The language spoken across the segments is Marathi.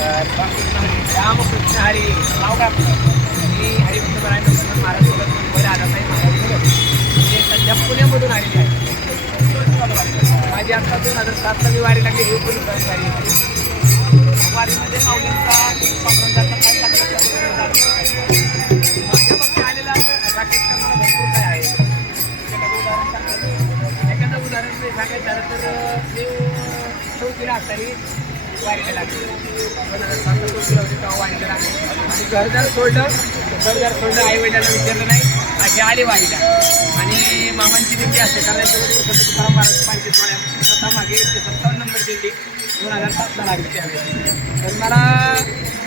रामकृष्ण हरी नाव का मी हरिभक्त नारायण महाराज बोलत मुंबई राधासाहेब महाराज हे सध्या पुण्यामधून आलेले आहे. माझी आता 2007 मी वारी लागली. हे पण वारी वारीमध्ये माऊलींचा पांडुरंगाचा काय माझ्या बाबतीत आलेला राकेश मला भरपूर काय आहे. एखादं उदाहरण सांगायचं झालं तर मी 4वीला असताना वारीला लागले. 2007 वारीला लागले आणि घरदार सोडलं आई वडिलांना विचारलं नाही अशी आली वारीला. आणि मामांची दिंडी असते कारण तुकाराम महाराज पालखी सोहळ्या स्वतः मागे 57 नंबर दिंडी 2007ला लागली त्यावेळेस. तर मला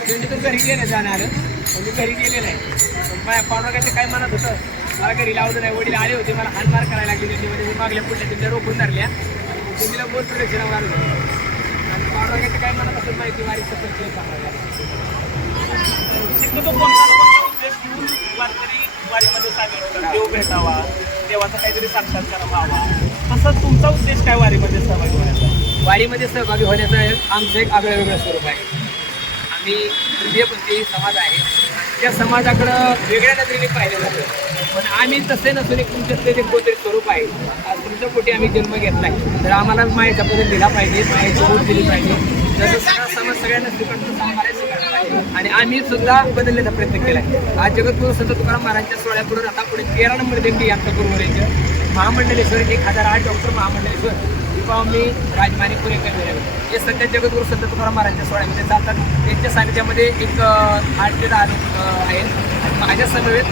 दिंडीतून घरी गेलं जाणं आलं पण मी घरी गेले नाही. पण पांडुरंगाचे काय म्हणत होतं मला घरी लावलं नाही. वडील आले होते मला हानमार करायला लागली दिंडीमध्ये. मी मागल्या पुढल्या दिंड्या रोखून धरल्या दिंडीला बोल प्रदक्षिणा मारत होते. आणि पांडुरंगाचे काय म्हणत असं माहिती वारी सफर शक्यतो कोणता उद्देश घेऊन वारकरी वारीमध्ये सामील होतात. देव भेटावा, देवाचा काहीतरी साक्षात्कार व्हावा, तसं तुमचा उद्देश काय वारीमध्ये सहभागी होण्याचा? वारीमध्ये सहभागी होण्याचं आमचं एक आगळं वेगळं स्वरूप आहे. आम्ही हृदयपंथी समाज आहे. त्या समाजाकडं वेगळ्या नजरेने पाहिलं जातं. पण आम्ही तसे नसून एक तुमच्यातले एक कोणतरी स्वरूप आहे. आज तुमच्या पोटी आम्ही जन्म घेतला आहे तर आम्हाला मायेचा बदल दिला पाहिजे, मायेची ओढ दिली पाहिजे. जसं सगळा समाज सगळ्यांना स्वीकारतो आम्हाला स्वीकारला पाहिजे. आणि आम्ही सुद्धा बदलण्याचा प्रयत्न केला आहे. आज जगद्गुरू संत तुकाराम महाराजांच्या सोहळ्यापुढे आता पुढे 13 नंबर दिंडी आमच्या गुरुवरेचं महामंडलेश्वर 1008 डॉक्टर महामंडलेश्वर मी राजमानी पुणेकर मिळाले. हे सध्या जगद्गुरू संत तुकाराम महाराजांच्या सोहळ्यामध्ये जातात. त्यांच्या सानिध्यामध्ये एक 8 ते 10 लोक आहेत. आणि माझ्या समवेत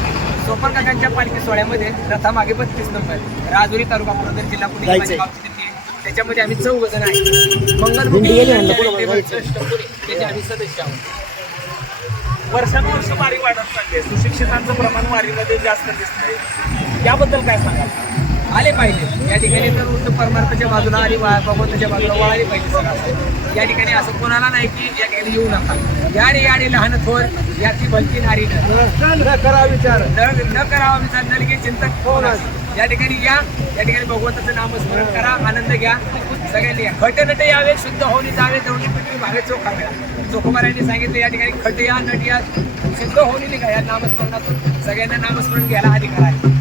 सोपान काकांच्या पालखी सोहळ्यामध्ये रथामागे 32 नंबर राजुरी तालुका पुरंदर जिल्हा पुणे माझी गावची दिंडी आहे. त्याच्यामध्ये आम्ही 14 जण आहे. मंगलभूमी त्याचे आम्ही सदस्य आहोत. वर्षानुवर्ष वारी वाढत चालली आहे. सुशिक्षितांचं प्रमाण वारीमध्ये जास्त दिसतंय. याबद्दल काय सांगाल? आले पाहिजे. या ठिकाणी तर वृत्त परमार्थाच्या बाजूला आणि भगवंताच्या बाजूला वळाली पाहिजे सगळं. या ठिकाणी असं कोणाला नाही की या ठिकाणी येऊ नका. याने लहान थोर याची भलती नारी न करावा विचार नलगे चिंतक कोण या ठिकाणी या ठिकाणी भगवंताचं नामस्मरण करा, आनंद घ्या. सगळ्यांनी या खट यावे, शुद्ध होऊन जावे, दौंडी पिटवी भावे चोखा मिळा. चोखोबारांनी सांगितलं या ठिकाणी खट या, नट या, शुद्ध होऊन निघा. या नामस्मरणातून सगळ्यांना नामस्मरण घ्यायला अधिकार आहे.